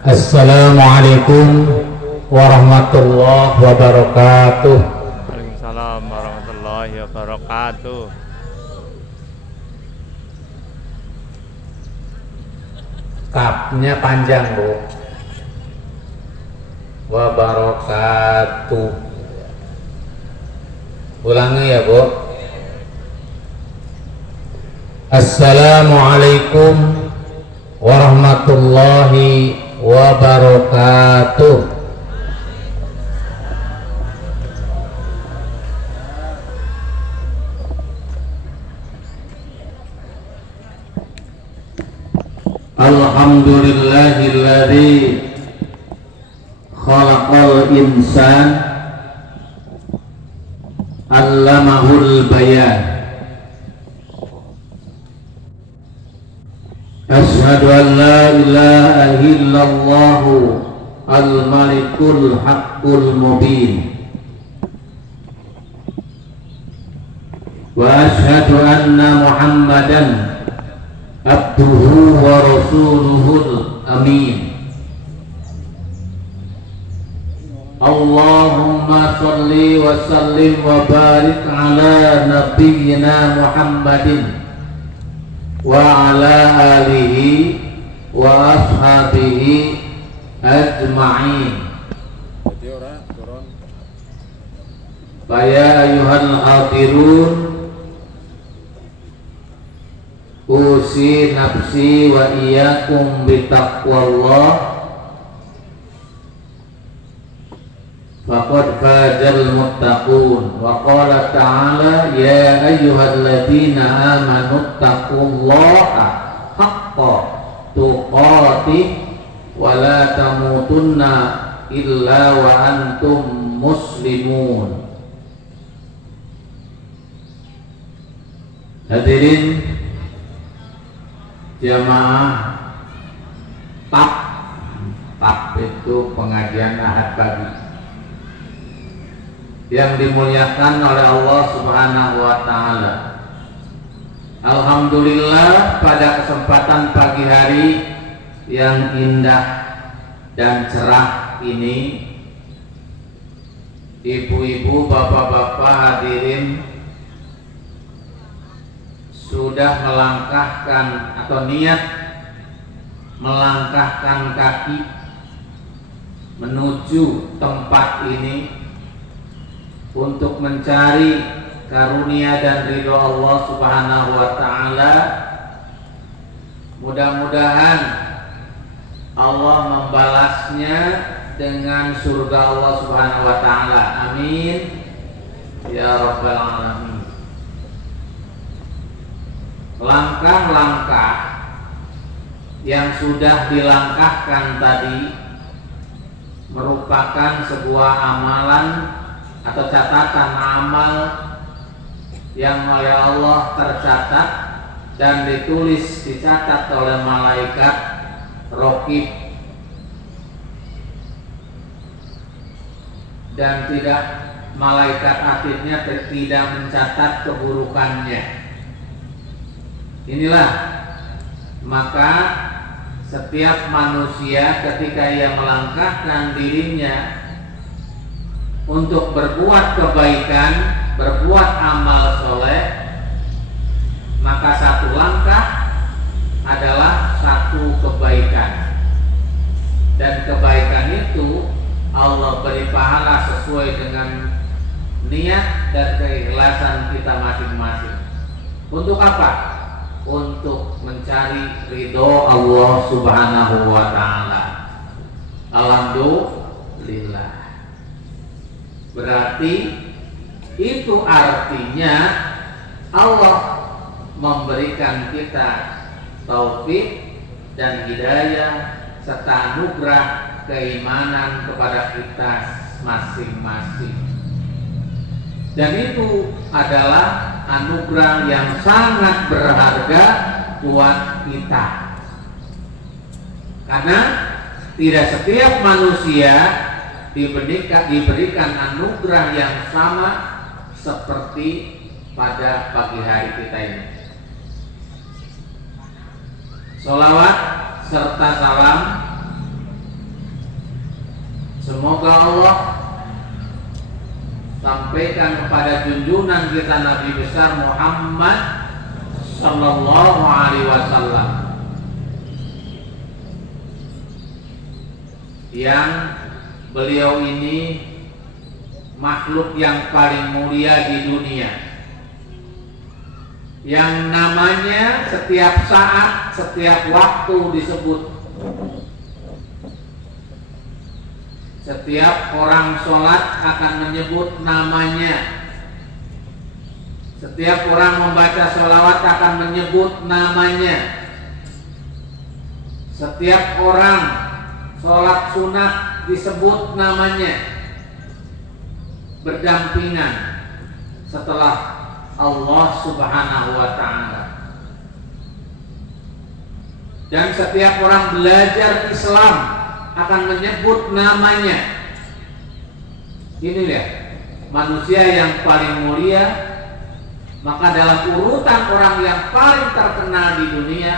Assalamualaikum warahmatullahi wabarakatuh. Waalaikumsalam warahmatullahi wabarakatuh. Kapnya panjang, Bu. Wabarakatuh. Ulangi ya, Bu. Assalamualaikum warahmatullahi wabarakatuh. Alhamdulillahilladzi khalaqal insan 'allamahul bayan. Asyhadu an la ilaha illallah al-malikul haqqul mubin. Wa asyhadu anna Muhammadan abduhu wa rasuluhul amin. Allahumma salli wa sallim wa barik ala nabiyyina Muhammadin wa ala alihi wa ashabihi ajma'in. Ya ayuhal hadirun, usi nafsi wa iyyakum bitaqwallah, faqad fazal muttaqun. Wa qala ta'ala ya ayyuhalladzina amanu taqullaha haqqa tuqatih wa la tamutunna illa wa antum muslimun. Hadirin jamaah TAP itu pengajian Ahad pagi yang dimuliakan oleh Allah Subhanahu wa taala. Alhamdulillah, pada kesempatan pagi hari yang indah dan cerah ini, ibu-ibu, bapak-bapak hadirin sudah melangkahkan atau niat melangkahkan kaki menuju tempat ini untuk mencari karunia dan ridho Allah Subhanahu wa taala. Mudah-mudahan Allah membalasnya dengan surga Allah Subhanahu wa taala. Amin ya rabbal alamin. Langkah-langkah yang sudah dilangkahkan tadi merupakan sebuah amalan atau catatan amal yang oleh Allah tercatat dan ditulis, dicatat oleh malaikat Raqib, dan tidak, malaikat atidnya tidak mencatat keburukannya. Inilah maka setiap manusia ketika ia melangkahkan dirinya untuk berbuat kebaikan, berbuat amal soleh, maka satu langkah adalah satu kebaikan, dan kebaikan itu Allah beri pahala sesuai dengan niat dan keikhlasan kita masing-masing. Untuk apa? Untuk mencari ridho Allah Subhanahu wa taala. Alhamdulillah. Berarti itu artinya Allah memberikan kita taufik dan hidayah serta anugerah keimanan kepada kita masing-masing. Dan itu adalah anugerah yang sangat berharga buat kita. Karena tidak setiap manusia diberikan anugerah yang sama seperti pada pagi hari kita ini. Sholawat serta salam Semoga Allah sampaikan kepada junjungan kita Nabi besar Muhammad sallallahu alaihi wasallam yang beliau ini makhluk yang paling mulia di dunia, yang namanya setiap saat, setiap waktu disebut. Setiap orang sholat akan menyebut namanya. Setiap orang membaca sholawat akan menyebut namanya. Setiap orang sholat sunat disebut namanya, berdampingan setelah Allah Subhanahu wa ta'ala. Dan setiap orang belajar Islam akan menyebut namanya. Ini ya, manusia yang paling mulia. Maka dalam urutan orang yang paling terkenal di dunia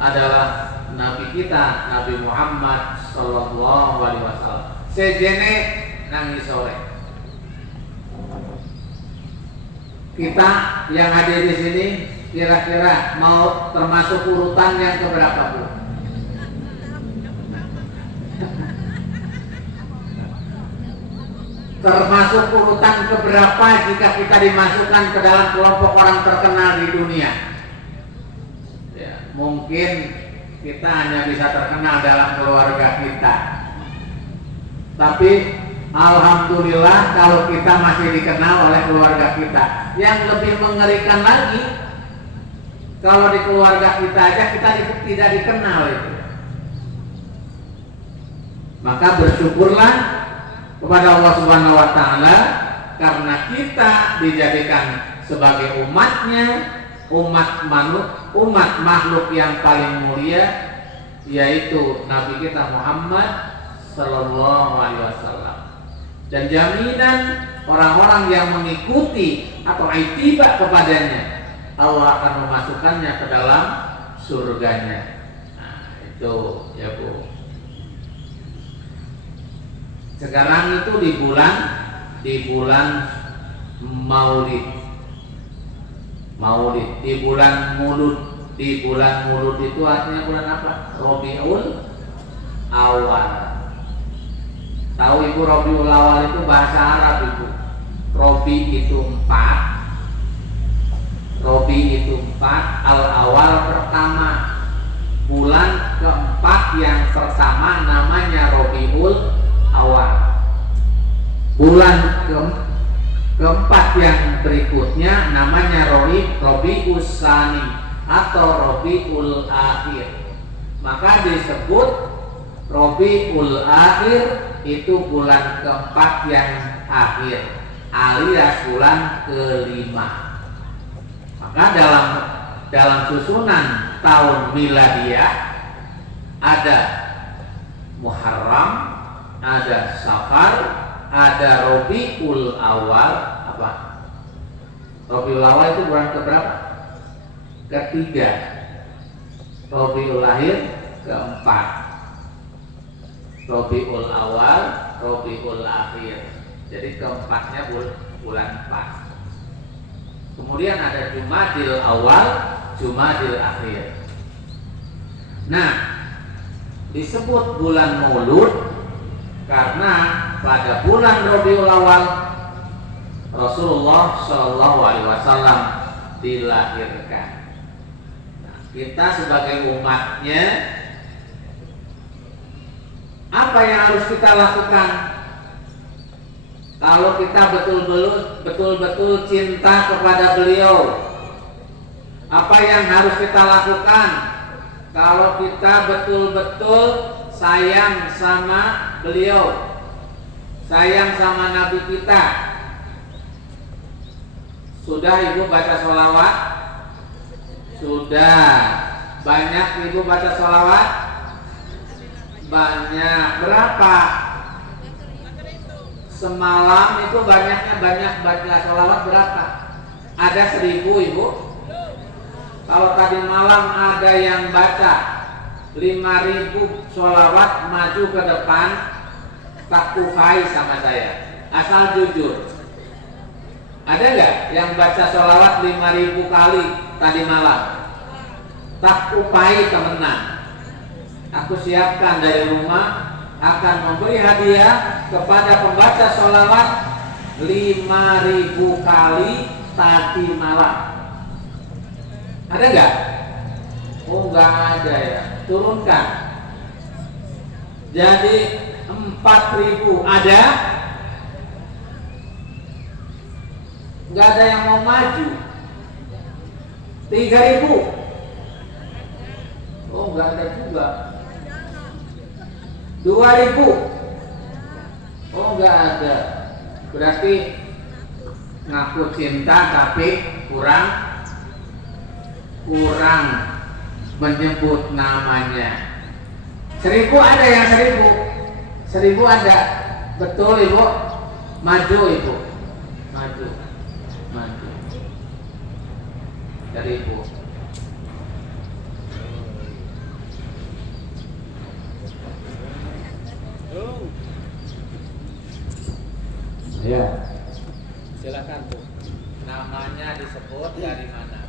adalah Nabi kita, Nabi Muhammad sallallahu alaihi wasallam. Sejene nangis sore. Kita yang hadir di sini kira-kira mau termasuk urutan yang keberapa, Bu? Termasuk urutan keberapa jika kita dimasukkan ke dalam kelompok orang terkenal di dunia? Ya, mungkin kita hanya bisa terkenal dalam keluarga kita. Tapi alhamdulillah kalau kita masih dikenal oleh keluarga kita. Yang lebih mengerikan lagi, kalau di keluarga kita aja kita tidak dikenal itu. Maka bersyukurlah kepada Allah Subhanahu wa ta'ala karena kita dijadikan sebagai umatnya, umat makhluk yang paling mulia, yaitu Nabi kita Muhammad sallallahu alaihi wasallam. Dan jaminan orang-orang yang mengikuti atau ittiba kepadanya, Allah akan memasukkannya ke dalam surganya. Nah, itu ya Bu. Sekarang itu di bulan Maulid, di bulan Mulud itu artinya bulan apa? Rabiul Awal. Tahu Ibu Rabiul Awal itu bahasa Arab Ibu. Rabi itu 4, Al-Awal pertama. Bulan keempat yang pertama namanya Rabiul Awal. Bulan keempat yang berikutnya namanya Rabiul Tsani atau Rabiul Akhir. Maka disebut Rabiul Akhir itu bulan keempat yang akhir, alias bulan kelima. Maka dalam susunan tahun miladiah ada Muharram, ada Safar, ada Rabiul Awal. Apa? Rabiul Awal itu bulan keberapa? Ketiga. Rabiul Akhir keempat. Rabiul Awal, Rabiul Akhir. Jadi keempatnya bulan 4. Kemudian ada Jumadil Awal, Jumadil Akhir. Nah, disebut bulan Maulud karena pada bulan Rabiul Awal Rasulullah Shallallahu Alaihi Wasallam dilahirkan. Nah, kita sebagai umatnya, apa yang harus kita lakukan? Kalau kita betul-betul cinta kepada beliau, apa yang harus kita lakukan? Kalau kita betul-betul sayang sama beliau, sayang sama Nabi kita. Sudah Ibu baca sholawat? Sudah. Banyak Ibu baca sholawat? Banyak. Berapa? Semalam itu banyak baca sholawat berapa? Ada 1000 Ibu? Kalau tadi malam ada yang baca 5000 sholawat maju ke depan, tak kufai sama saya, asal jujur. Ada nggak yang baca sholawat 5.000 kali tadi malam? Tak kufai temenan. Aku siapkan dari rumah akan memberi hadiah kepada pembaca sholawat 5.000 kali tadi malam. Ada nggak? Oh, nggak ada ya. Turunkan. Jadi 4.000 ada? Nggak ada yang mau maju. 3.000? Oh, nggak ada juga. 2.000? Oh, nggak ada. Berarti ngaku cinta tapi kurang menyebut namanya. 1.000 ada yang 1.000? 1.000 ada. Betul Ibu? Maju Ibu. Maju. 1.000. Ya. Silakan Bu. Namanya disebut dari mana?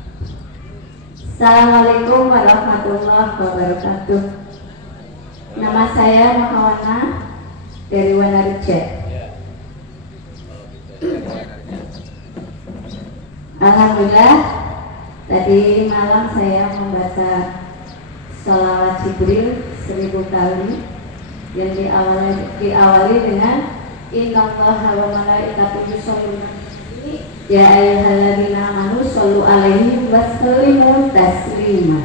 Assalamualaikum warahmatullahi wabarakatuh. Nama saya Mahawana dari Wanareja. Alhamdulillah, tadi malam saya membaca sholawat Jibril 1000 kali yang diawali dengan Innallaha wa malaikatahu yusholluna ya ayyuhalladzina amanu shollu alaihi wa sallimu taslima.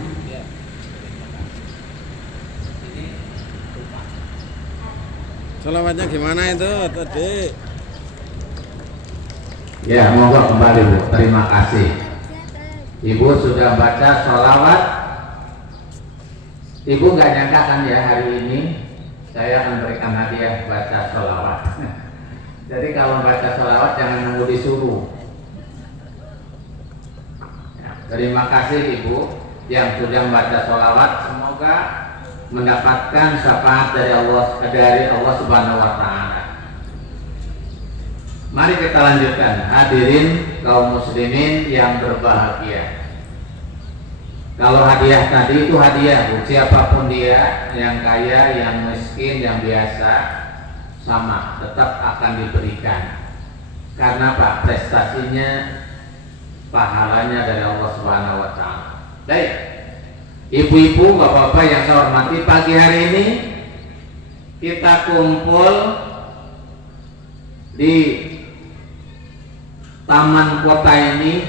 Sholawatnya gimana itu tadi? Ya, monggo kembali Bu. Terima kasih. Ibu sudah baca sholawat. Ibu nggak nyangka kan ya hari ini saya akan berikan hadiah baca sholawat. Jadi kalau baca sholawat jangan nunggu disuruh. Ya, terima kasih Ibu yang sudah membaca sholawat. Semoga mendapatkan syafaat dari Allah Subhanahu Wa Taala. Mari kita lanjutkan. Hadirin kaum muslimin yang berbahagia. Kalau hadiah tadi itu hadiah Bu, siapapun dia, yang kaya, yang miskin, yang biasa, sama, tetap akan diberikan. Karena Pak, prestasinya, pahalanya dari Allah Subhanahu Wa Taala. Baik, ibu-ibu, bapak-bapak yang saya hormati, pagi hari ini kita kumpul di taman kota ini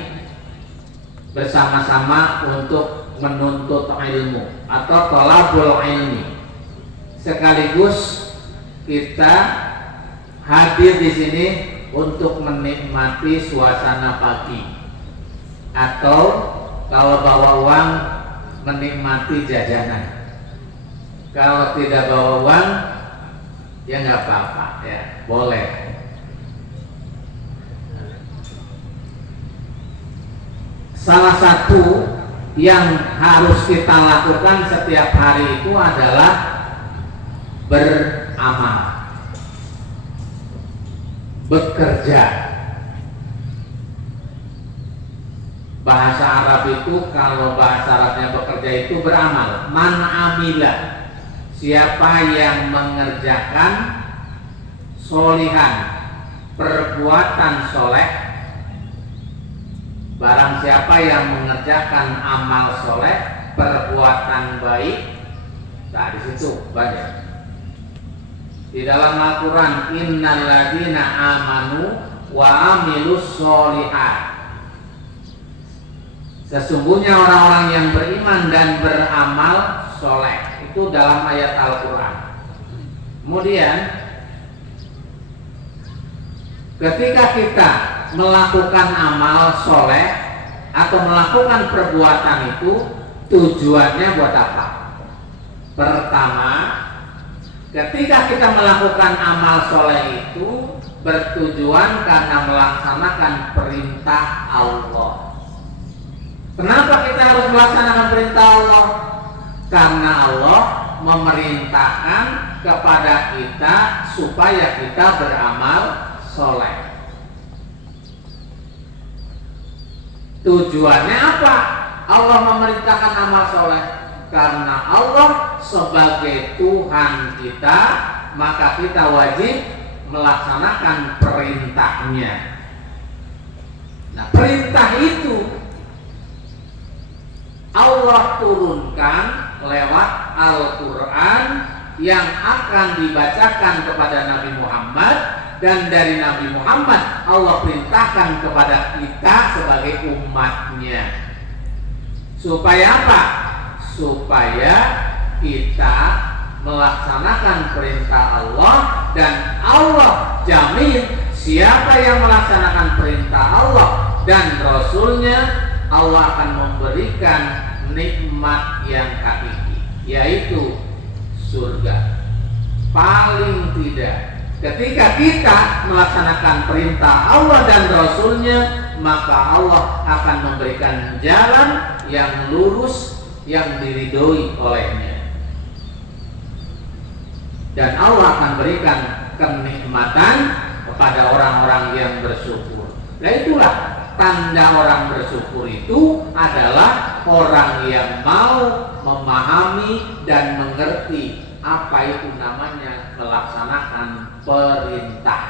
bersama-sama untuk menuntut ilmu atau thalabul ilmi. Sekaligus kita hadir di sini untuk menikmati suasana pagi, atau kalau bawa uang menikmati jajanan. Kalau tidak bawa uang ya nggak apa-apa ya, boleh. Salah satu yang harus kita lakukan setiap hari itu adalah beramal, bekerja. Bahasa Arab itu, kalau bahasa Arabnya bekerja itu beramal. Man amila, siapa yang mengerjakan solihan, perbuatan soleh. Barang siapa yang mengerjakan amal soleh, perbuatan baik. Nah, di situ banyak. Di dalam Al-Quran, innal ladzina amanu wa amilus solihat. Sesungguhnya orang-orang yang beriman dan beramal soleh. Itu dalam ayat Al-Quran. Kemudian ketika kita melakukan amal soleh atau melakukan perbuatan itu, tujuannya buat apa? Pertama, ketika kita melakukan amal soleh itu bertujuan karena melaksanakan perintah Allah. Kenapa kita harus melaksanakan perintah Allah? Karena Allah memerintahkan kepada kita supaya kita beramal soleh. Tujuannya apa? Allah memerintahkan amal soleh karena Allah sebagai Tuhan kita, maka kita wajib melaksanakan perintahnya. Nah, perintah itu Allah turunkan lewat Al-Quran yang akan dibacakan kepada Nabi Muhammad, dan dari Nabi Muhammad Allah perintahkan kepada kita sebagai umatnya. Supaya apa? Supaya kita melaksanakan perintah Allah, dan Allah jamin siapa yang melaksanakan perintah Allah dan Rasulnya, Allah akan memberikan nikmat yang hakiki, yaitu surga. Paling tidak, ketika kita melaksanakan perintah Allah dan Rasulnya, maka Allah akan memberikan jalan yang lurus yang diridhoi olehnya, dan Allah akan berikan kenikmatan kepada orang-orang yang bersyukur. Nah, itulah tanda orang bersyukur itu adalah orang yang mau memahami dan mengerti apa itu namanya melaksanakan perintah.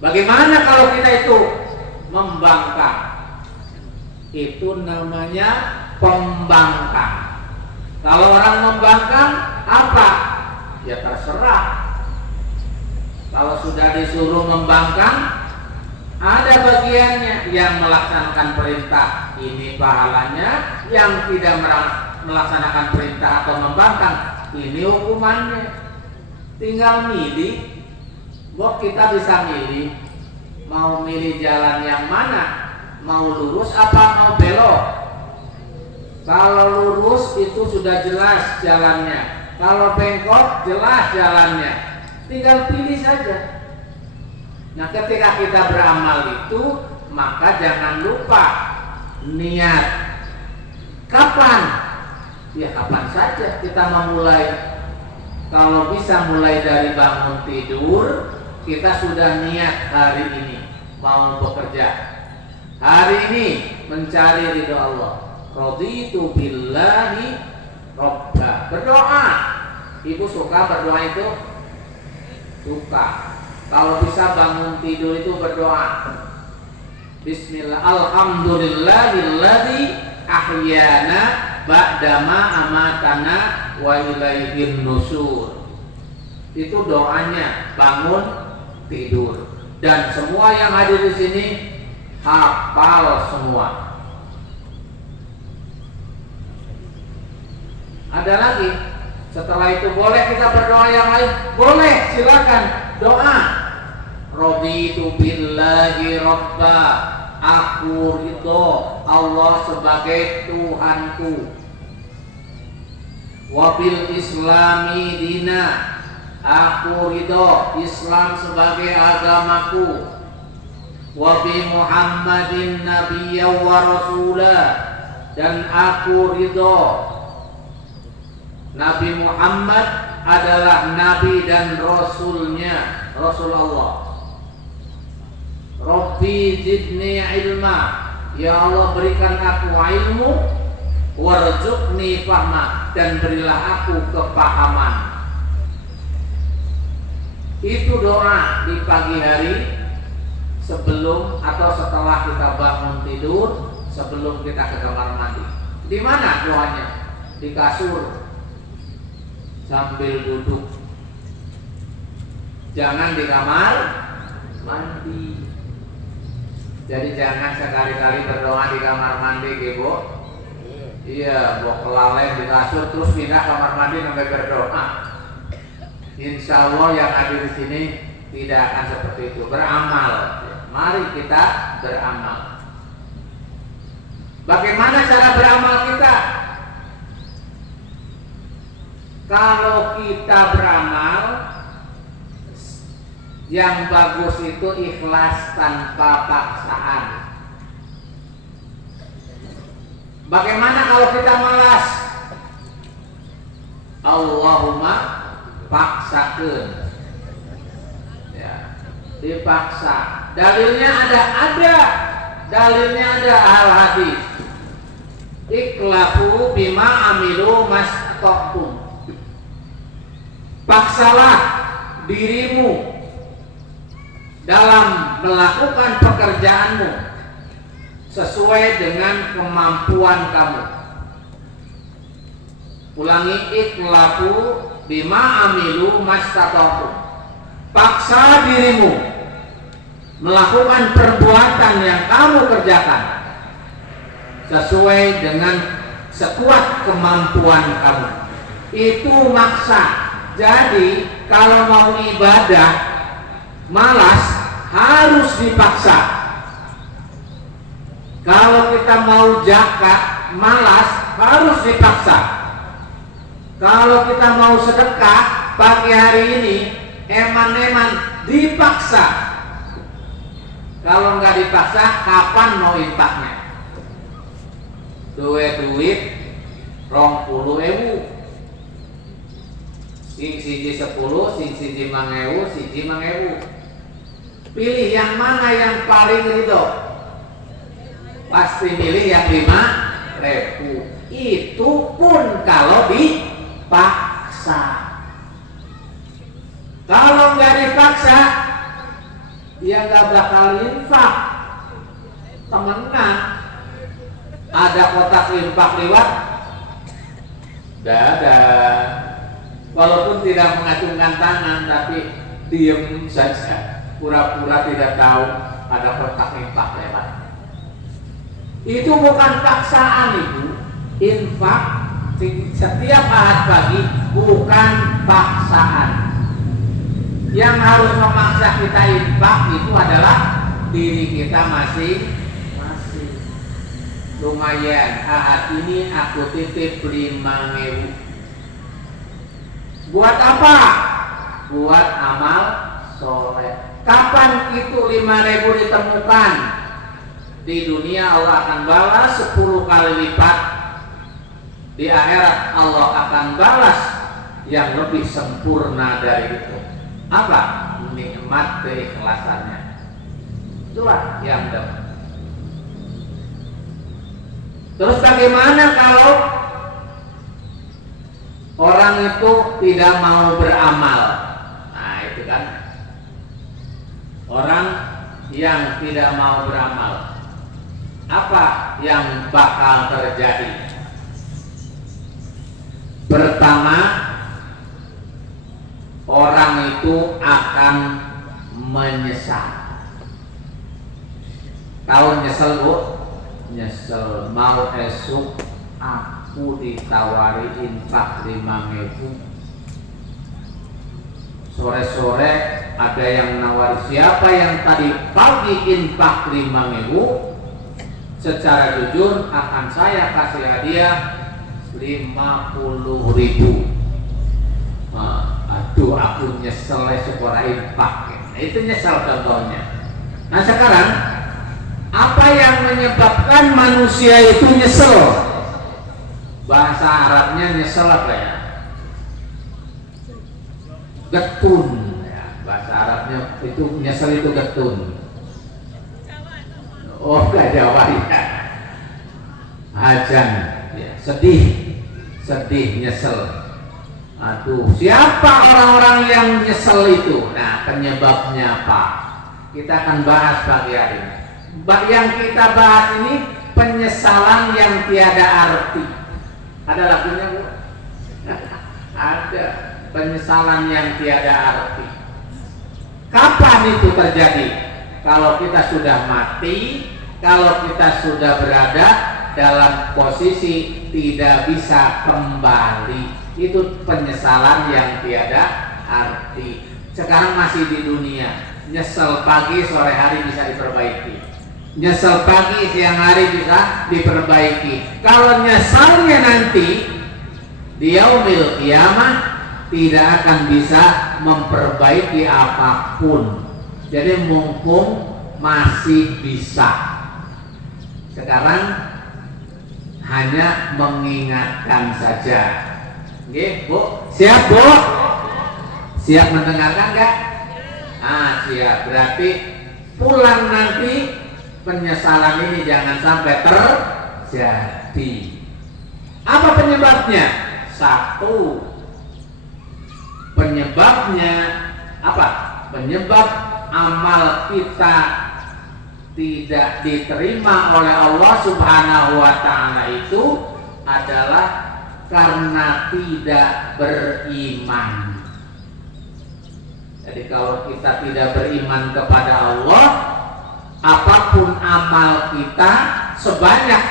Bagaimana kalau kita itu membangkang? Itu namanya pembangkang. Kalau orang membangkang apa? Ya terserah. Kalau sudah disuruh membangkang, ada bagiannya. Yang melaksanakan perintah ini pahalanya, yang tidak melaksanakan perintah atau membangkang ini hukumannya. Tinggal milih. Kita bisa milih, mau milih jalan yang mana, mau lurus apa mau belok. Kalau lurus itu sudah jelas jalannya, kalau bengkok jelas jalannya, tinggal pilih saja. Nah, ketika kita beramal itu, maka jangan lupa niat. Kapan? Ya kapan saja kita memulai. Kalau bisa mulai dari bangun tidur, kita sudah niat hari ini mau bekerja, hari ini mencari ridho Allah. Raditu billahi robba. Berdoa. Ibu suka berdoa itu? Suka. Kalau bisa bangun tidur itu berdoa. Bismillah. Alhamdulillahilladzi ahyana ba'dama amatana wa ilaihin nusur. Itu doanya bangun tidur. Dan semua yang hadir di sini hafal semua. Ada lagi? Setelah itu boleh kita berdoa yang lain? Boleh, silakan doa. Raditu billahi robba. Aku ridho Allah sebagai Tuhanku. Wabil islami dina. Aku ridho Islam sebagai agamaku. Wabi Muhammadin nabiyya wa rasulah. Dan aku ridho Nabi Muhammad adalah nabi dan rasulnya, Rasulullah. Rabbi zidni ilma. Ya Allah, berikan aku ilmu, warzuqni fahma, dan berilah aku kepahaman. Itu doa di pagi hari sebelum atau setelah kita bangun tidur, sebelum kita ke kamar mandi. Di mana doanya? Di kasur, sambil duduk. Jangan di kamar mandi. Jadi jangan sekali-kali berdoa di kamar mandi, Bu. Iya, bawa kelalaian di kasur terus pindah kamar mandi sampai berdoa. Insya Allah yang ada di sini tidak akan seperti itu. Beramal. Mari kita beramal. Bagaimana cara beramal kita? Kalau kita beramal, yang bagus itu ikhlas tanpa paksaan. Bagaimana kalau kita malas? Allahumma paksakeun. Ya, dipaksa. Dalilnya ada. Dalilnya ada al hadis. Iklafu bima amilu mastata'tum. Paksalah dirimu dalam melakukan pekerjaanmu sesuai dengan kemampuan kamu. Ulangi, iklafu bima amilu mastata'tum. Paksa dirimu melakukan perbuatan yang kamu kerjakan sesuai dengan sekuat kemampuan kamu. Itu maksa. Jadi kalau mau ibadah malas harus dipaksa. Kalau kita mau zakat malas harus dipaksa. Kalau kita mau sedekah pagi hari ini eman-eman dipaksa. Kalau nggak dipaksa kapan mau infaknya? Duit 20.000, sing siji 10, sing siji 5.000, siji 5.000. Pilih yang mana yang paling ridho? Pasti milih yang 5.000. Itu pun kalau dipaksa. Kalau nggak dipaksa, ya nggak bakal infak. Temenan. Ada kotak infak lewat, ada. Walaupun tidak mengacungkan tangan, tapi diam saja, pura-pura tidak tahu ada kotak infak lewat. Itu bukan paksaan, itu infak setiap ahad pagi bukan paksaan. Yang harus memaksa kita infak itu adalah diri kita masing-masing. Lumayan, ahad ini aku titip 5.000. Buat apa? Buat amal soleh. Kapan itu 5.000 ditemukan? Di dunia Allah akan balas 10 kali lipat. Di akhirat Allah akan balas yang lebih sempurna dari itu. Apa? Nikmat keikhlasannya. Itulah yang dapat. Terus bagaimana kalau orang itu tidak mau beramal? Nah itu kan, orang yang tidak mau beramal, apa yang bakal terjadi? Pertama, orang itu akan menyesal. Tahu nyesel, Bu? Nyesel, mau esok aku ditawari infak 5.000. Sore-sore ada yang nawari, siapa yang tadi pagi infak 5.000, secara jujur akan saya kasih hadiah 50.000. Aduh, aku nyesel sekolah infak. Nah, itu nyesel contohnya. Nah sekarang, apa yang menyebabkan manusia itu nyesel? Bahasa Arabnya nyesel apa ya? Getun ya, bahasa Arabnya itu nyesel itu getun. Oh, gak Jawa ya. Hajan ya, sedih nyesel. Aduh, siapa orang-orang yang nyesel itu? Nah, penyebabnya apa? Kita akan bahas pagi hari ini. Yang kita bahas ini penyesalan yang tiada arti. Ada lagunya, Bu? Ada, penyesalan yang tiada arti. Kapan itu terjadi? Kalau kita sudah mati, kalau kita sudah berada dalam posisi tidak bisa kembali. Itu penyesalan yang tiada arti. Sekarang masih di dunia, nyesel pagi sore hari bisa diperbaiki. Nyesel pagi siang hari bisa diperbaiki. Kalau nyesalnya nanti di yaumil qiyamah tidak akan bisa memperbaiki apapun. Jadi mumpung masih bisa, sekarang hanya mengingatkan saja. Oke, Bu? Siap, Bu? Siap mendengarkan nggak? Siap. Berarti pulang nanti penyesalan ini jangan sampai terjadi. Apa penyebabnya? Satu, penyebabnya apa? Penyebab amal kita tidak diterima oleh Allah Subhanahu wa Ta'ala itu adalah karena tidak beriman. Jadi kalau kita tidak beriman kepada Allah, apapun amal kita, sebanyak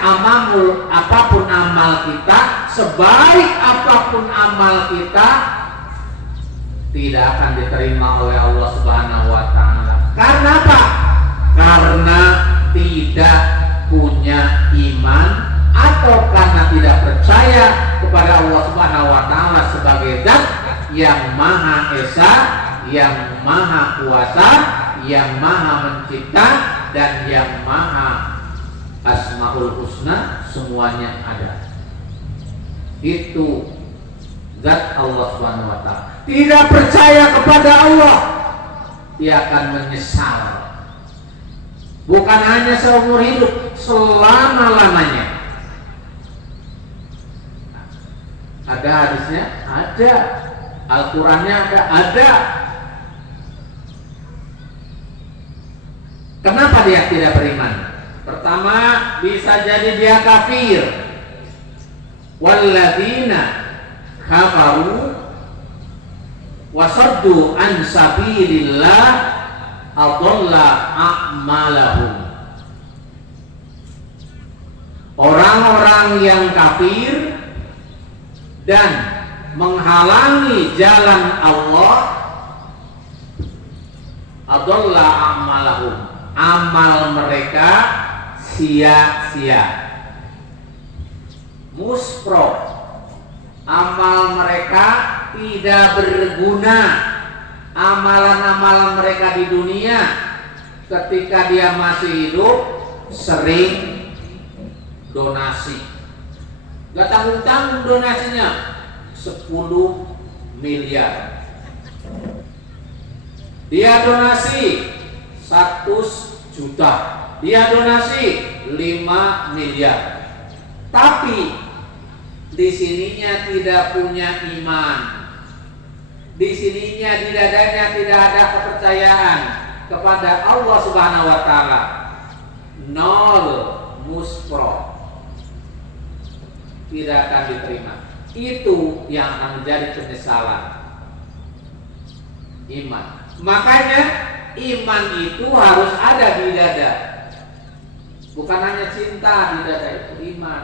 apapun amal kita, sebaik apapun amal kita, tidak akan diterima oleh Allah Subhanahu wa Ta'ala. Karena apa? Karena tidak punya iman atau karena tidak percaya kepada Allah Subhanahu wa Ta'ala sebagai zat yang Maha Esa, yang Maha Kuasa, yang Maha Mencipta, dan yang Maha Asmaul Husna, semuanya ada. Itu zat Allah Subhanahu wa Ta'ala. Tidak percaya kepada Allah, dia akan menyesal. Bukan hanya seumur hidup, selama-lamanya. Ada hadisnya? Ada. Al-Qurannya ada. Kenapa dia tidak beriman? Pertama, bisa jadi dia kafir. Walladzina kafaru wasaddu an sabilillah adalla a'malahum. Orang-orang yang kafir dan menghalangi jalan Allah, adalla a'malahum, amal mereka sia-sia. Muspro, amal mereka tidak berguna. Amalan-amalan mereka di dunia ketika dia masih hidup sering donasi, gak tanggung-tanggung donasinya 10 miliar. Dia donasi 100 juta, dia donasi 5 miliar. Tapi di sininya tidak punya iman. Di sininya di dadanya tidak ada kepercayaan kepada Allah Subhanahu wa Ta'ala. Nol, muspro, tidak akan diterima. Itu yang akan menjadi penyesalan. Iman. Makanya iman itu harus ada di dada. Bukan hanya cinta di dada, itu iman.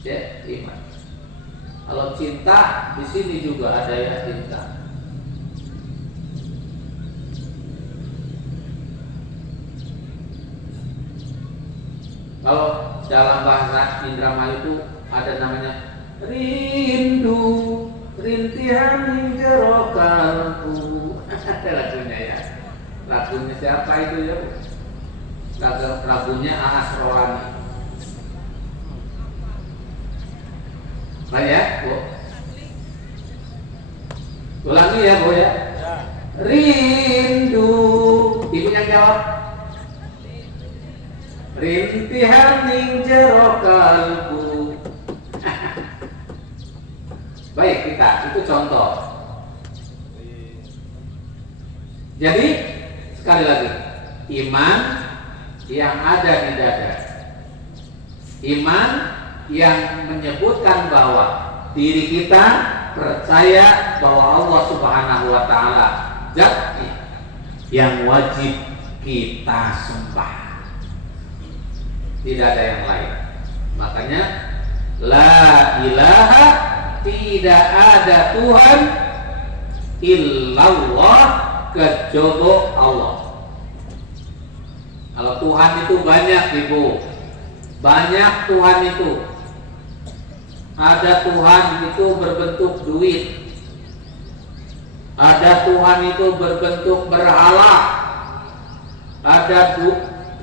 Ya, iman. Kalau cinta di sini juga ada ya cinta. Kalau dalam bahasa Indramayu itu ada namanya rindu, rintihan jero kalbu. Ada lagunya ya. Lagunya siapa itu ya? Lagunya Aas Rohani. Banyak, Bu. Ulangi ya, Bu ya. Rindu. Ibu yang jawab. Rintihan ning jero kalbu. Baik, kita itu contoh. Jadi sekali lagi, iman yang ada di dada, iman yang menyebutkan bahwa diri kita percaya bahwa Allah Subhanahu wa Ta'ala zat yang wajib kita sembah, tidak ada yang lain. Makanya la ilaha, tidak ada Tuhan illallah, kecuali Allah. Kalau Tuhan itu banyak, Ibu, banyak Tuhan itu. Ada Tuhan itu berbentuk duit, ada Tuhan itu berbentuk berhala, ada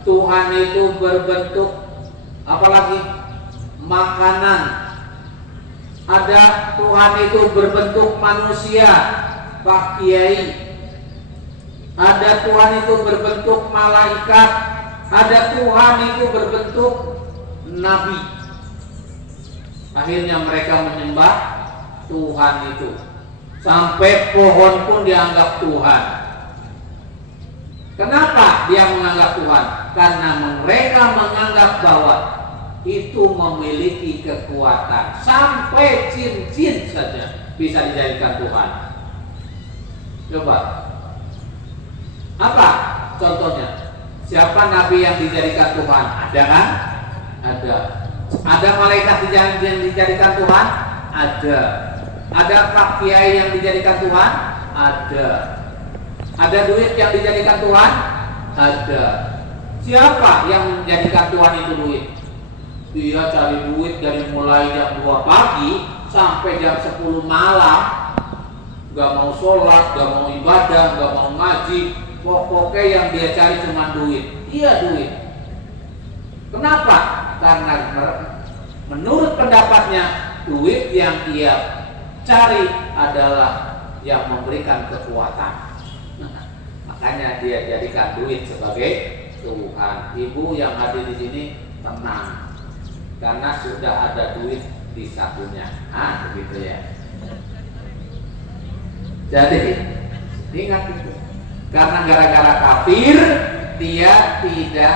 Tuhan itu berbentuk apalagi makanan, ada Tuhan itu berbentuk manusia, Pak Kiai, ada Tuhan itu berbentuk malaikat, ada Tuhan itu berbentuk nabi. Akhirnya mereka menyembah Tuhan itu, sampai pohon pun dianggap Tuhan. Kenapa dia menganggap Tuhan? Karena mereka menganggap bahwa itu memiliki kekuatan, sampai cincin saja bisa dijadikan Tuhan. Coba, apa contohnya? Siapa nabi yang dijadikan Tuhan? Ada kan? Ada. Ada malaikat yang dijadikan Tuhan? Ada. Ada Pak Kiai yang dijadikan Tuhan? Ada. Ada duit yang dijadikan Tuhan? Ada. Siapa yang menjadikan Tuhan itu duit? Dia cari duit dari mulai jam 2 pagi sampai jam 10 malam. Gak mau sholat, gak mau ibadah, gak mau ngaji. Pokoknya yang dia cari cuma duit. Iya, duit. Kenapa? Karena menurut pendapatnya, duit yang ia cari adalah yang memberikan kekuatan. Makanya dia jadikan duit sebagai Tuhan. Ibu yang hadir di sini tenang, karena sudah ada duit di sakunya. Begitu ya. Jadi ingat itu. Karena gara-gara kafir, dia tidak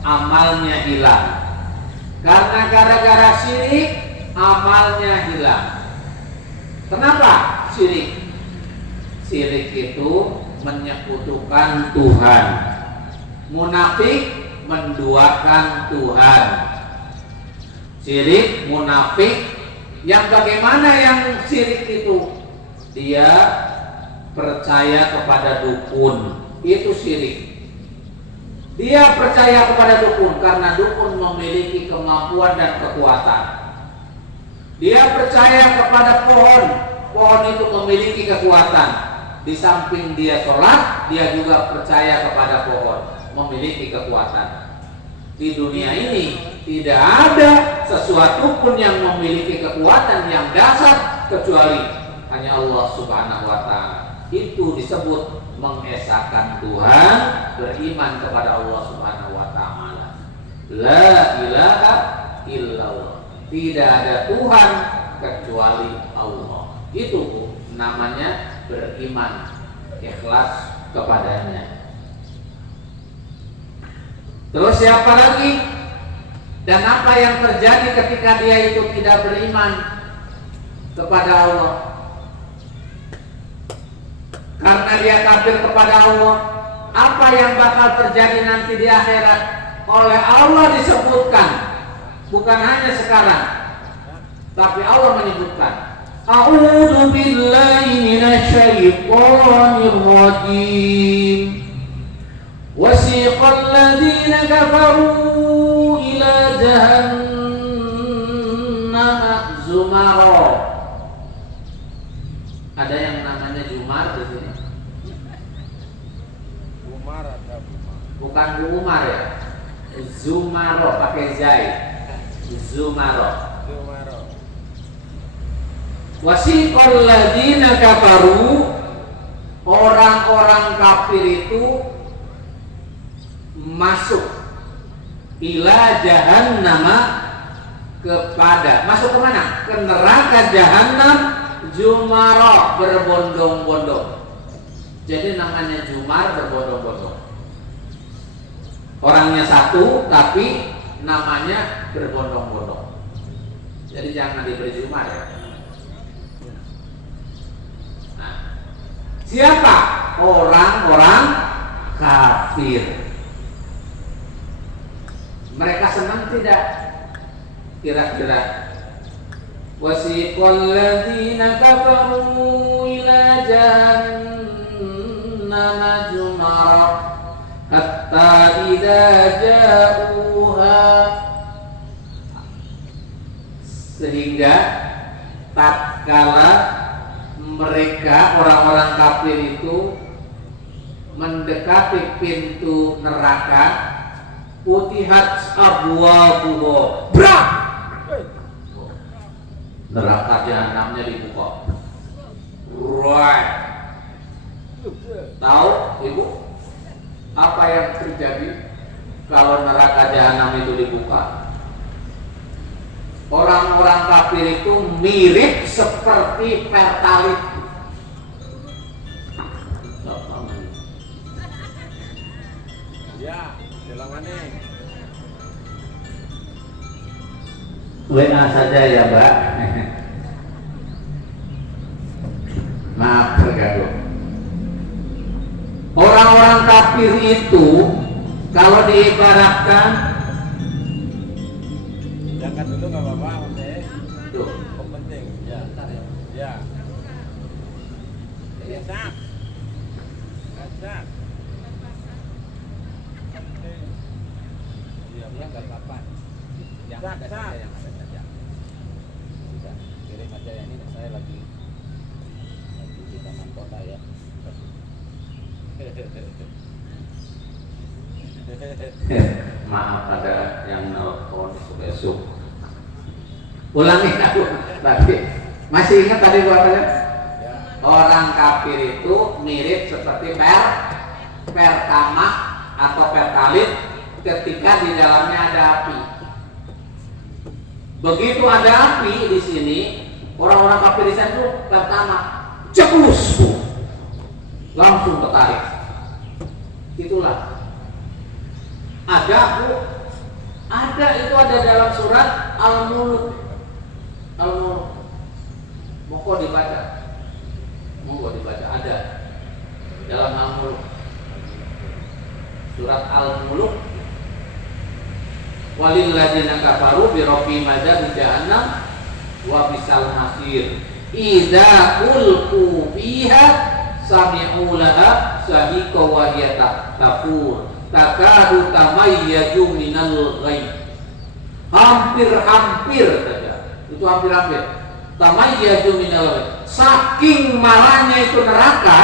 amalnya hilang. Karena gara-gara syirik, amalnya hilang. Kenapa syirik? Syirik itu menyekutukan Tuhan. Munafik menduakan Tuhan. Syirik, munafik, yang bagaimana yang syirik itu? Dia percaya kepada dukun, itu syirik. Dia percaya kepada dukun karena dukun memiliki kemampuan dan kekuatan. Dia percaya kepada pohon, pohon itu memiliki kekuatan. Di samping dia sholat, dia juga percaya kepada pohon, memiliki kekuatan. Di dunia ini tidak ada sesuatu pun yang memiliki kekuatan yang dasar kecuali hanya Allah Subhanahu wa Ta'ala. Itu disebut mengesahkan Tuhan, beriman kepada Allah Subhanahu wa Ta'ala. La ilaha illallah. Tidak ada Tuhan kecuali Allah. Itu namanya beriman, ikhlas kepadanya. Terus siapa lagi? Dan apa yang terjadi ketika dia itu tidak beriman kepada Allah? Karena dia kafir kepada Allah, apa yang bakal terjadi nanti di akhirat? Oleh Allah disebutkan, bukan hanya sekarang, tapi Allah menyebutkan, A'udzu billahi minasyaitonir rajim. Wasiqal ladzina kafaru ila jahannam zumara. Ada yang namanya Jumar di sini? Umar ada Umar. Bukan Umar ya. Zumaro pakai zai. Zumaro. Wasiqal ladzina kafaru, orang-orang kafir itu masuk ila jahannama, kepada, masuk ke mana? Ke neraka jahannam, jumara, berbondong-bondong. Jadi namanya Jumar, berbondong-bondong. Orangnya satu tapi namanya berbondong-bondong. Jadi jangan diberi Jumar ya. Nah, siapa? Orang-orang kafir. Mereka senang tidak? Kira-kira wasiqal ladzina kafaru ila jahannam zumara hatta idza ja'uha, sehingga tatkala mereka orang-orang kafir itu mendekati pintu neraka, Futihat abwabuha, brak, neraka jahanamnya dibuka. Right. Tahu Ibu apa yang terjadi kalau neraka jahanam itu dibuka? Orang-orang kafir itu mirip seperti pertalit. Ya, silakan. WA saja ya Mbak. Maaf terganggu. Orang-orang kafir itu kalau diibaratkan, jangan dulu nggak apa-apa, oke. tuh, Yang penting, ya. Ya. Ya, sah. Sah. Iya, nggak apa-apa. Yang ada saja, yang ada saja. Bisa kirim aja yang ini, saya lagi di taman kota ya. maaf ada yang nelfon besok. Ulangi aku tadi. Masih ingat tadi buatnya? Ya. Orang kafir itu mirip seperti pertamax atau pertalit ketika di dalamnya ada api. Begitu ada api di sini, orang-orang kafir di sana itu pertama cekus, langsung tertarik. Itulah. Ada itu ada dalam surat Al-Mulk. Monggo dibaca ada dalam Al-Mulk. Surat Al-Mulk. Walilladzina kafaru bi rabbihim adzab jahannam wa bisal masir. Idza ulqu fiha sami'u laha sahiqa wa hiya tafur. Takadu tamayyaju minal ghaib. Hampir saja. Itu hampir. Tamayyaju minal ghaib. Saking marahnya itu neraka,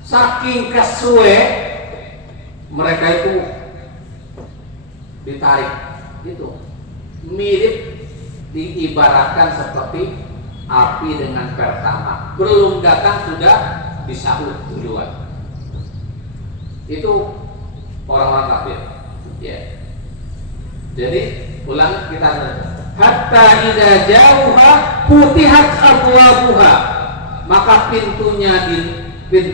saking kesuwe, mereka itu ditarik. Itu mirip diibaratkan seperti api dengan pertama. Belum datang sudah disahut duluan. Itu orang-orang kafir. Ya. Jadi ulang kita hatta idza jauha futihat abwabuha, maka pintu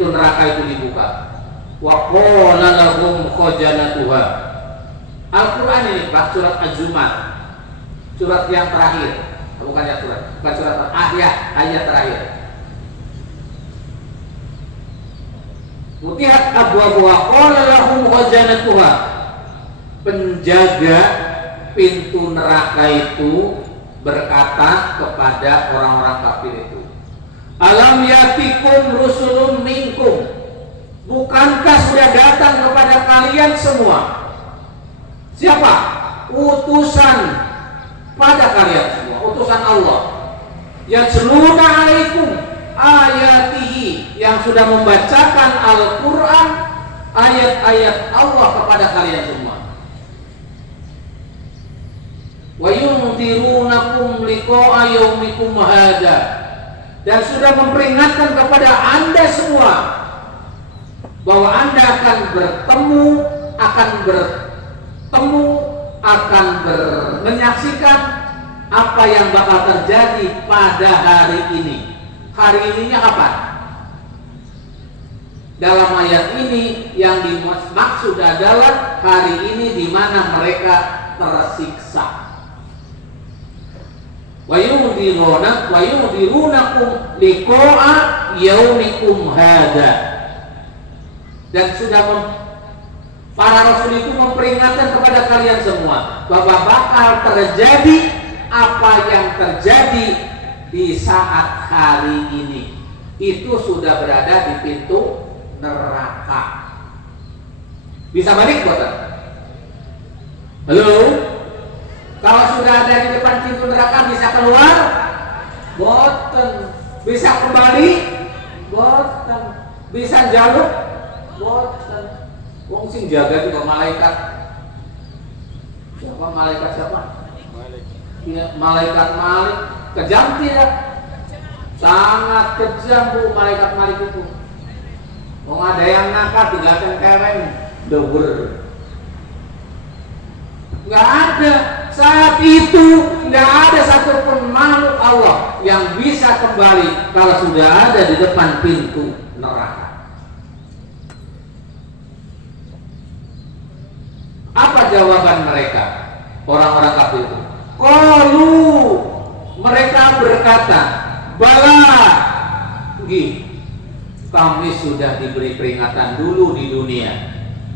neraka itu dibuka. Wa qala lahum khajanatuha. Al-Qur'an ini Pak, surat Az-Zumar. Surat yang terakhir. Bukan surat ayat terakhir. Futihat abwabuha qala lahum khajanatuha. Penjaga pintu neraka itu berkata kepada orang-orang kafir itu, alam yatikum rusulun minkum, bukankah sudah datang kepada kalian semua? Siapa? Utusan pada kalian semua, utusan Allah. Yatluna alaikum ayatihi, yang sudah membacakan Al-Quran, ayat-ayat Allah kepada kalian semua. Wa yunzirunakum liqa'a yaumikum hadza, dan sudah memperingatkan kepada Anda semua bahwa Anda akan menyaksikan apa yang bakal terjadi pada hari ini. Hari ininya apa? Dalam ayat ini yang dimaksud adalah hari ini di mana mereka tersiksa. Wa yunzirunakum liqa'a yaumikum hadza, dan sudah para rasul itu memperingatkan kepada kalian semua bahwa bakal terjadi apa yang terjadi di saat hari ini. Itu sudah berada di pintu neraka. Bisa balik buatan? Halo? Kalau sudah ada di depan pintu neraka bisa keluar? Boten. Bisa kembali? Boten. Bisa jaluk? Boten. Wong sing jaga juga malaikat. Siapa malaikat siapa? Ya, malaikat Malik. Kejam tidak? Sangat kejam Bu malaikat Malik itu. Mau ada yang nakal tinggalkan keweng dober. Nggak ada. Saat itu nggak ada satupun makhluk Allah yang bisa kembali kalau sudah ada di depan pintu neraka. Apa jawaban mereka? Orang-orang kafir itu. Qalu, mereka berkata, bala, kami sudah diberi peringatan dulu di dunia.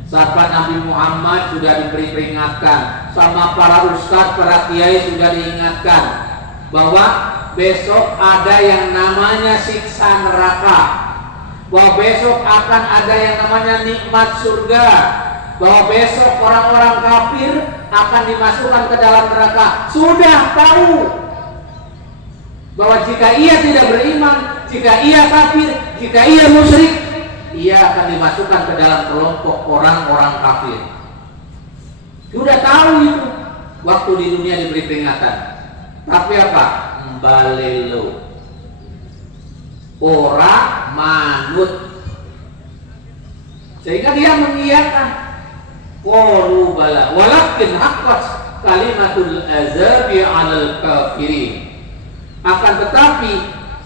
Sahabat Nabi Muhammad sudah diberi peringatan, sama para ustadz, para kiai sudah diingatkan bahwa besok ada yang namanya siksa neraka, bahwa besok akan ada yang namanya nikmat surga, bahwa besok orang-orang kafir akan dimasukkan ke dalam neraka. Sudah tahu bahwa jika ia tidak beriman, jika ia kafir, jika ia musyrik, ia akan dimasukkan ke dalam kelompok orang-orang kafir. Sudah tahu itu waktu di dunia diberi peringatan. Tapi apa? Balelo, ora manut, sehingga dia mengiyakan. Qalu bala walakin haqqat kalimatul azabi 'alal kafirin. Akan tetapi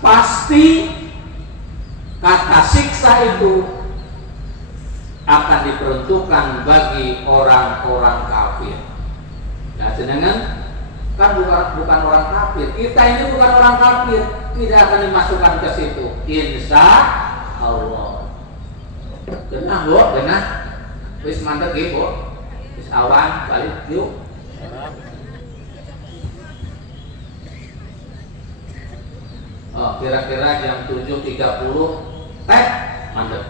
pasti kata siksa itu akan diperuntukkan bagi orang-orang kafir. Nah, sedangkan kan bukan orang kafir. Kita ini bukan orang kafir, tidak akan dimasukkan ke situ. Insya Allah. Genah, Bu, genah. Wis mantep nggih, Bu. Wis awan balik yuk. Oh, kira-kira jam 7.30 mantep.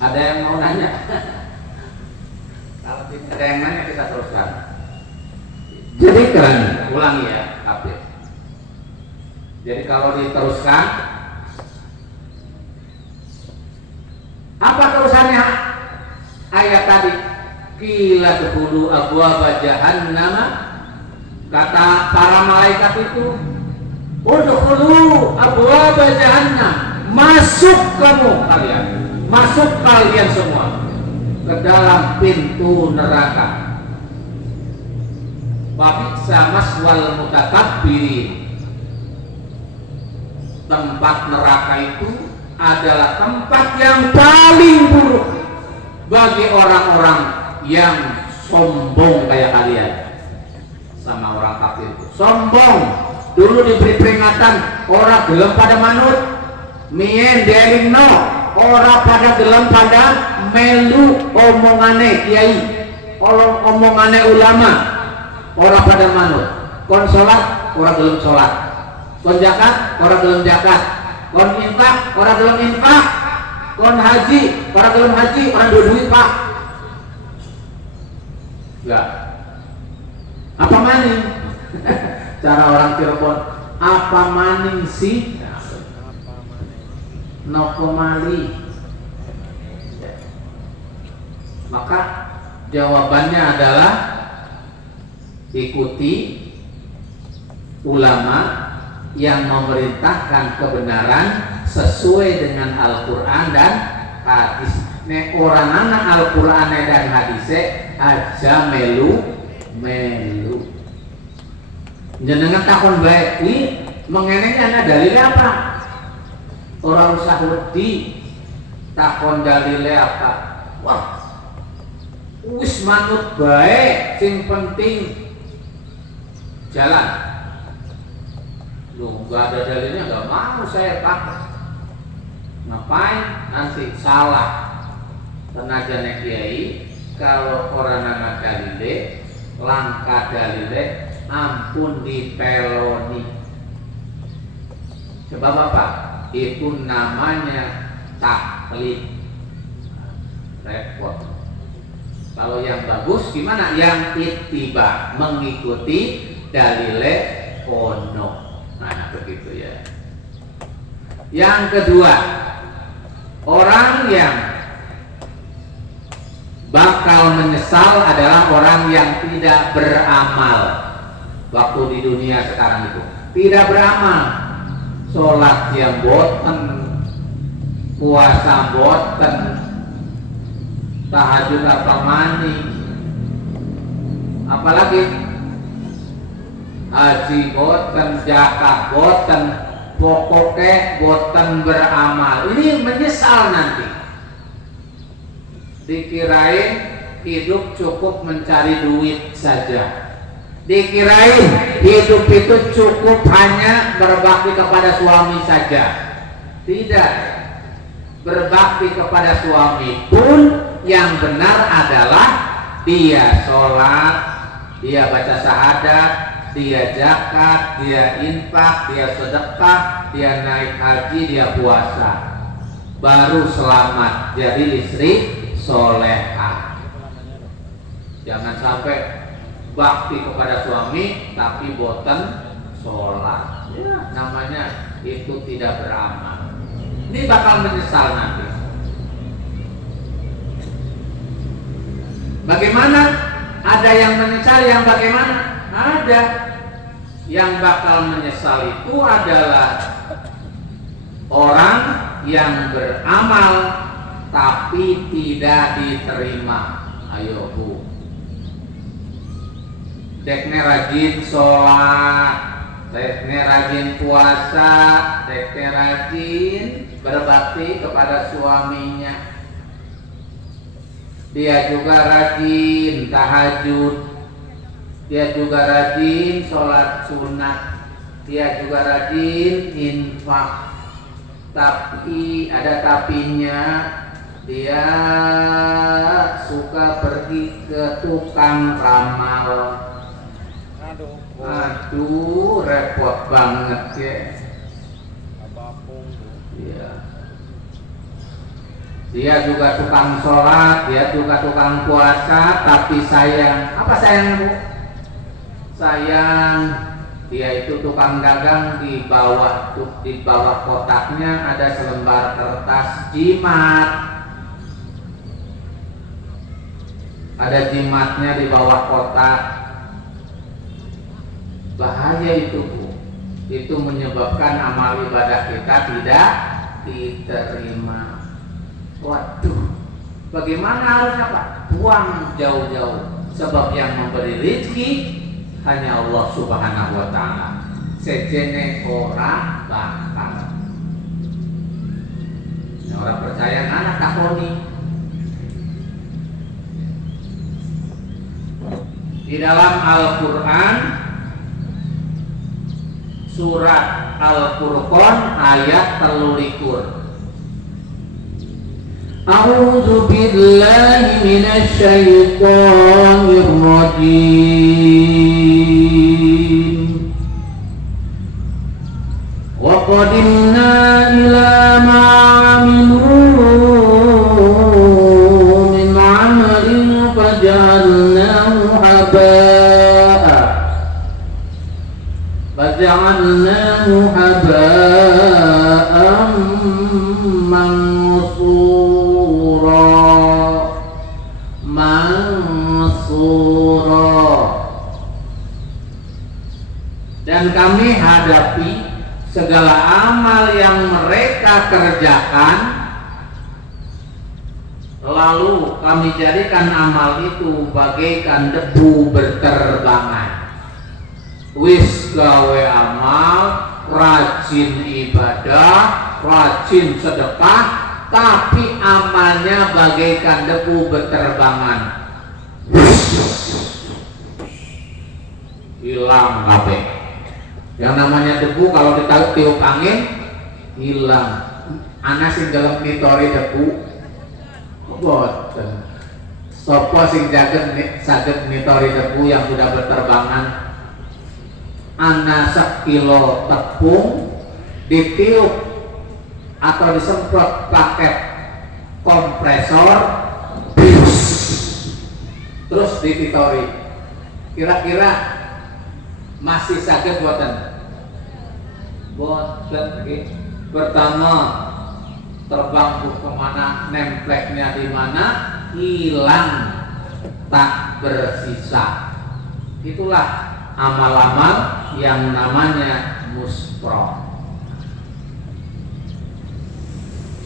Ada yang mau nanya? Kalau tidak ada yang nanya kita teruskan. Jadi keren, ulangi ya, Kapir. Jadi kalau diteruskan, apa terusannya ayat tadi? Qila dkhulu abwaaba jahannam. Kata para malaikat itu, udkhulu abwaaba jahannam. Masuk kamu kalian, masuk kalian semua ke dalam pintu neraka. Wabisa maswal mutakabbirin. Tempat neraka itu adalah tempat yang paling buruk bagi orang-orang yang sombong kayak kalian. Sama orang kafir itu sombong. Dulu diberi peringatan, orang gelem pada manut, mien derino, orang pada gelem pada melu omongane kiai, omongane ulama, orang pada manut. Kon sholat, orang gelem sholat. Kon zakat, orang gelem zakat. Kon infak, orang gelem infak. Kon haji, orang gelem haji, orang duit pak. Enggak. Apa maning? Cara orang Cirebon, apa maning sih? Nopo mali. Maka jawabannya adalah ikuti ulama yang memerintahkan kebenaran sesuai dengan Al-Quran dan hadis. Nek orang anak Al-Quran dan hadisnya aja melu. Jenengan takon baik ini mengenai ana dalilnya apa? Orang usah wedi takon dalilnya apa? Wah, wis manut baik, sing penting jalan. Loh, nggak ada dalilnya, nggak mau saya pakai. Ngapain? Nanti salah. Tenaga kiai kalau orang anak dalile langkah dalile ampun dipeloni. Sebab apa? Itu namanya taklid. Repot. Kalau yang bagus gimana? Yang ittiba, mengikuti dalile ono. Nah, begitu ya. Yang kedua, orang yang bakal menyesal adalah orang yang tidak beramal. Waktu di dunia sekarang itu tidak beramal, sholat yang boten, puasa boten, tahajud apa mani, apalagi haji boten, zakat boten, pokoknya boten beramal. Ini menyesal nanti. Dikirain hidup cukup mencari duit saja. Dikirain hidup itu cukup hanya berbakti kepada suami saja. Tidak. Berbakti kepada suami pun yang benar adalah dia sholat, dia baca syahadat, dia zakat, dia infak, dia sedekah, dia naik haji, dia puasa. Baru selamat jadi istri soleha. Jangan sampai bakti kepada suami tapi boten sholat, ya, namanya itu tidak beramal. Ini bakal menyesal nanti. Bagaimana? Ada yang menyesal, yang bagaimana? Ada. Yang bakal menyesal itu adalah orang yang beramal tapi tidak diterima. Ayo Bu, dekne rajin sholat, dekne rajin puasa, dekne rajin berbakti kepada suaminya. Dia juga rajin tahajud, dia juga rajin sholat sunat, dia juga rajin infak. Tapi ada tapinya, dia suka pergi ke tukang ramal. Aduh, repot banget ya. Iya. Dia juga tukang sholat, dia juga tukang puasa, tapi sayang. Apa sayang Bu? Sayang, dia itu tukang dagang, di bawah kotaknya ada selembar kertas jimat. Ada jimatnya di bawah kotak. Bahaya itu Bu. Itu menyebabkan amal ibadah kita tidak diterima. Waduh, bagaimana harusnya Pak? Buang jauh-jauh. Sebab yang memberi rezeki hanya Allah Subhanahu wa Ta'ala. Sejene ora bakal. Orang percaya anak takoni. Di dalam Al-Quran surat Al-Furqan ayat 13. A'udzu billahi minasy syaithanir rajim. Wa qadimna ila ma 'amilu min 'amalin faj'alnahu haba'an mansura. Dan kami hadapi segala amal yang mereka kerjakan, lalu kami jadikan amal itu bagaikan debu berterbangan. Wis gawe amal, rajin ibadah, rajin sedekah, tapi amalnya bagaikan debu berterbangan. Hilang kabeh. Yang namanya debu kalau ditiup angin hilang. Ana sing dalam nitori debu boten. Sopo sing saged nitori debu yang sudah berterbangan? Ana sekilo tepung ditiup atau disemprot pakai kompresor, terus dititori. Kira-kira masih sakit boten? Boten. Pertama terbang kemana, nempleknya di mana, hilang, tak bersisa. Itulah amal-amal yang namanya muspro.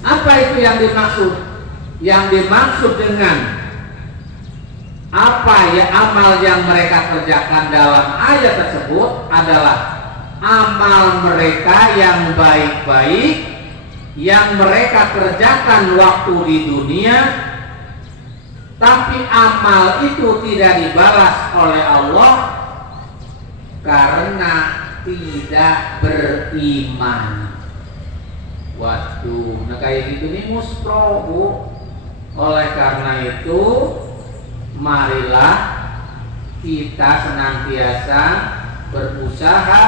Apa itu yang dimaksud? Yang dimaksud dengan apa ya amal yang mereka kerjakan dalam ayat tersebut adalah amal mereka yang baik-baik yang mereka kerjakan waktu di dunia, tapi amal itu tidak dibalas oleh Allah karena tidak beriman. Waduh, nah kayak gitu nih muspro, Bu. Oleh karena itu, marilah kita senantiasa berusaha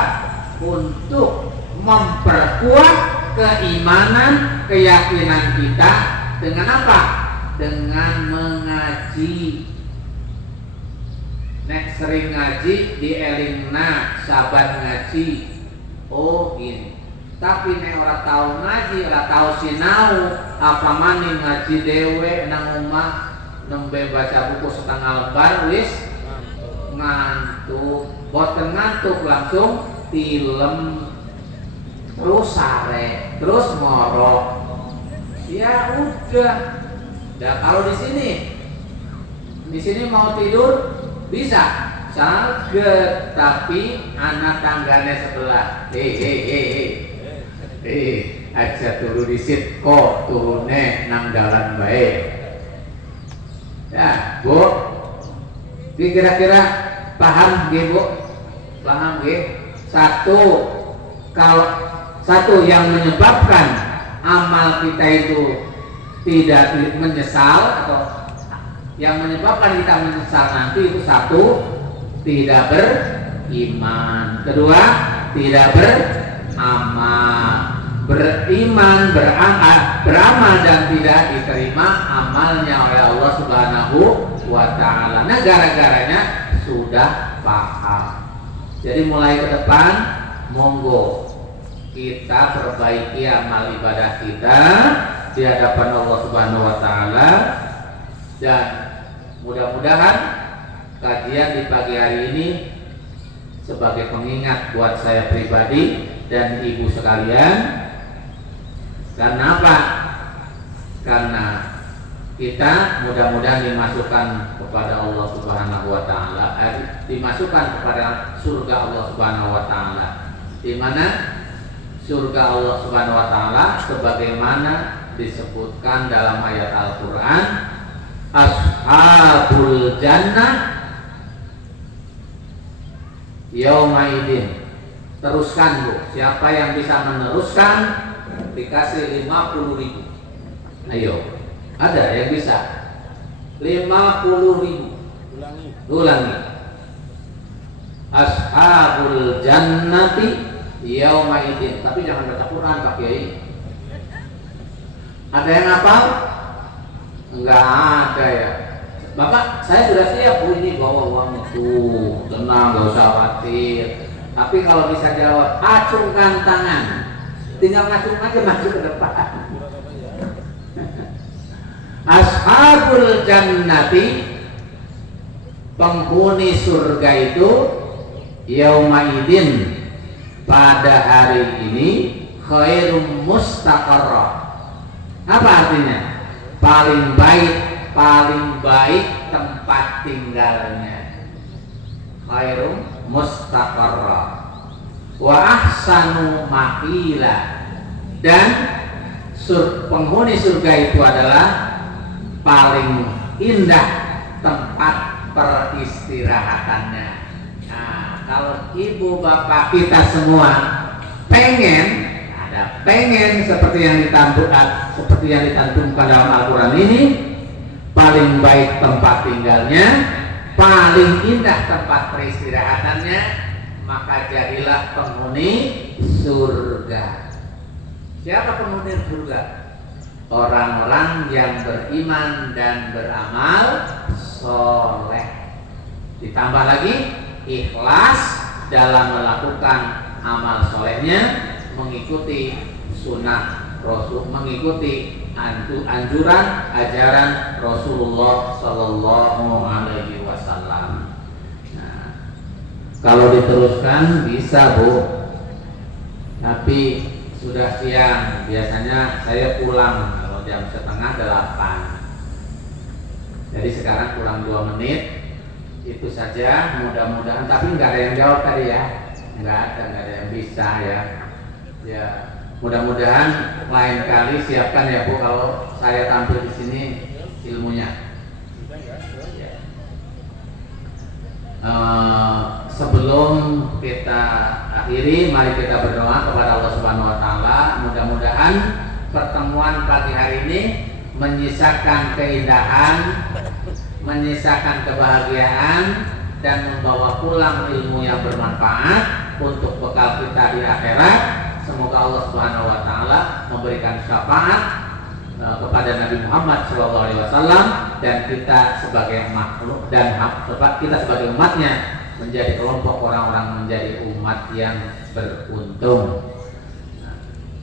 untuk memperkuat keimanan, keyakinan kita dengan apa? Dengan mengaji. Nek sering ngaji dielingna sahabat ngaji. Oh gini. Tapi nek ora tau ngaji, ora tau sinau, apa maning ngaji dewe nang omah nembe baca buku setengah lembar wis ngantuk. Boten ngantuk langsung tilem terus sare, terus ngorok. Ya udah. Nah, kalau di sini mau tidur bisa, saged, tapi anak tanggane sebelah. Aja turu disit kok turune nang dalan bae. Ya, Bu. Kira-kira paham nggih, Bu? Paham nggih? Satu yang menyebabkan amal kita itu tidak menyesal atau yang menyebabkan kita menyesal nanti itu satu, tidak beriman. Kedua, tidak beramal. Beriman, beramal dan tidak diterima amalnya oleh Allah Subhanahu wa Ta'ala. Nah, gara-garanya sudah paham. Jadi mulai ke depan, monggo kita perbaiki amal ibadah kita di hadapan Allah Subhanahu wa Ta'ala, dan mudah-mudahan kajian di pagi hari ini sebagai pengingat buat saya pribadi dan ibu sekalian. Karena apa? Karena kita mudah-mudahan dimasukkan kepada Allah Subhanahu wa Ta'ala, dimasukkan kepada surga Allah Subhanahu wa Ta'ala, di mana surga Allah Subhanahu wa Ta'ala sebagaimana disebutkan dalam ayat Al-Qur'an, ashabul jannah yauma idin. Teruskan, Bu. Siapa yang bisa meneruskan dikasih 50.000. Ayo. Ada yang bisa? 50.000. Ulangi. Ashabul jannati yauma idin. Tapi jangan baca Quran, Pak Kiai. Ada yang hafal? Enggak ada ya. Bapak, saya sudah siap, Bu, ini bawa uang itu. Tenang, enggak usah khawatir. Tapi kalau bisa jawab, acungkan tangan. Tinggal ngacung aja maju ke depan. Ashabul jannati, penghuni surga itu, yauma idin, pada hari ini, khairum mustaqarra. Apa artinya? Paling baik tempat tinggalnya. Khairum mustaqarra wa ahsanu maqila, dan penghuni surga itu adalah paling indah tempat peristirahatannya. Nah, kalau ibu bapak kita semua pengen seperti yang ditantumkan dalam Al-Quran ini, paling baik tempat tinggalnya, paling indah tempat peristirahatannya, maka jadilah penghuni surga. Siapa penghuni surga? Orang-orang yang beriman dan beramal soleh. Ditambah lagi ikhlas dalam melakukan amal solehnya, mengikuti sunnah Rasul, mengikuti anjuran ajaran Rasulullah Sallallahu Alaihi Wasallam. Kalau diteruskan bisa, Bu, tapi sudah siang. Biasanya saya pulang kalau jam 7:30. Jadi sekarang kurang 2 menit. Itu saja, mudah-mudahan. Tapi nggak ada yang jawab tadi ya. Nggak ada yang bisa ya. Ya, mudah-mudahan lain kali siapkan ya Bu kalau saya tampil di sini ilmunya. Sebelum kita akhiri, mari kita berdoa kepada Allah Subhanahu wa taala. Mudah-mudahan pertemuan pagi hari ini menyisakan keindahan, menyisakan kebahagiaan, dan membawa pulang ilmu yang bermanfaat untuk bekal kita di akhirat. Semoga Allah Subhanahu wa taala memberikan syafaat kepada Nabi Muhammad SAW, dan kita sebagai makhluk dan kita sebagai umatnya menjadi kelompok orang-orang menjadi umat yang beruntung.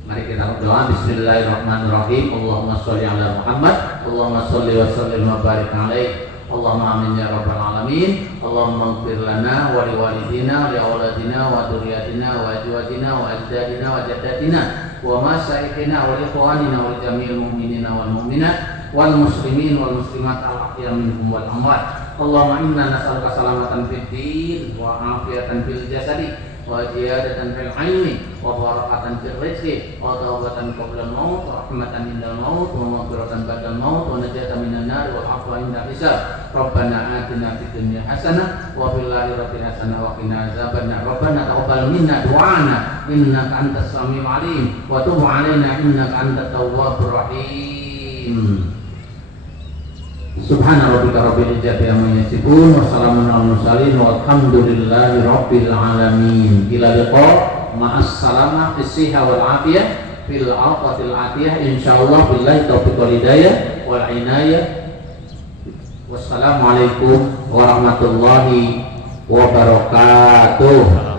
Mari kita berdoa. Bismillahirrahmanirrahim. Allahumma sholli ala Muhammad, Allahumma sholli wa sallim wa barik alaihi. Allahumma amin ya rabbal alamin. Allahumma ighfir lana wa liwalidina wa liauladina wa dzurriyyatina wa azwajina wa ajdadina wa jaddatina wa masyayikhina wa ikhwanina wa jami'il mu'minina wal mu'minat wal muslimin wal muslimat al ahya minhum wal amwat. Allahumma inna nas'aluka salamatan fid din wa afiyatan fil jasadi wa ziyadatan fil ilmi wa barakatan fil rizqi wa tawbatan qabla al-maut wa rahmatan indal maut wa maghfiratan ba'dal maut wa najatan minan nar wal afwa inda hisab. Rabbana atina fid dunya hasanah wa fil akhirati hasanah wa qina azabannar. Rabbana taqabbal minna du'ana innaka antas samiul alim wa tub 'alaina innaka antat tawwabur rahim. Subhana rabbika rabbil izzati amma yasifun wa salamun alal mursalin walhamdulillahi rabbil alamin. Ila liqa ma'as salamah fis sihha wal afiyah fil afatil atiyah insyaallah billahi taufiq wal hidayah wal inayah. Wassalamualaikum warahmatullahi wabarakatuh.